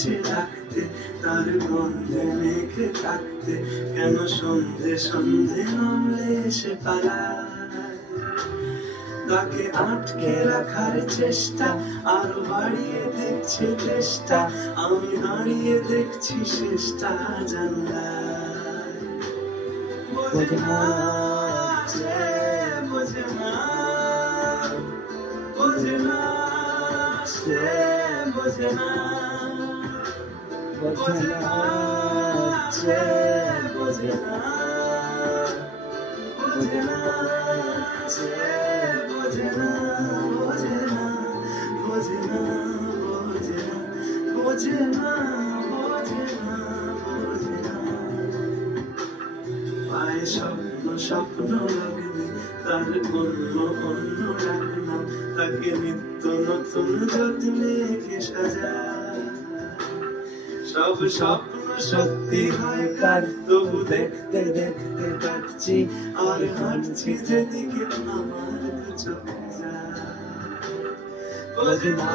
কাছে রাখতে, তার গন্ধে মেখে থাকতে, কেন সন্ধে সন্ধে নামলে সে পালায়। তাকে আটকে রাখার চেষ্টা আরো বাড়িয়ে দিচ্ছে চেষ্টা, আমি দাঁড়িয়ে দেখছি শেষটা জানলায়। বোঝে না সে, বোঝে না, বোঝে না সে, বোঝে না, বোঝে না সে, বোঝে না, বোঝে না সে, বোঝে না, বোঝে না, বোঝে না, বোঝে না, বোঝে না, বোঝে না, বোঝে না। পায়ে স্বপ্ন স্বপ্ন লাগবে, তার অন্য অন্য ডাকনাম, তাকে নিত্য নতুন যত্নে কে সাজায়। সব স্বপ্ন সত্যি হয় কার, তবু দেখতে দেখতে কাটছি আর হাঁটছি যেদিকে আমার চোখ যায়। বোঝে না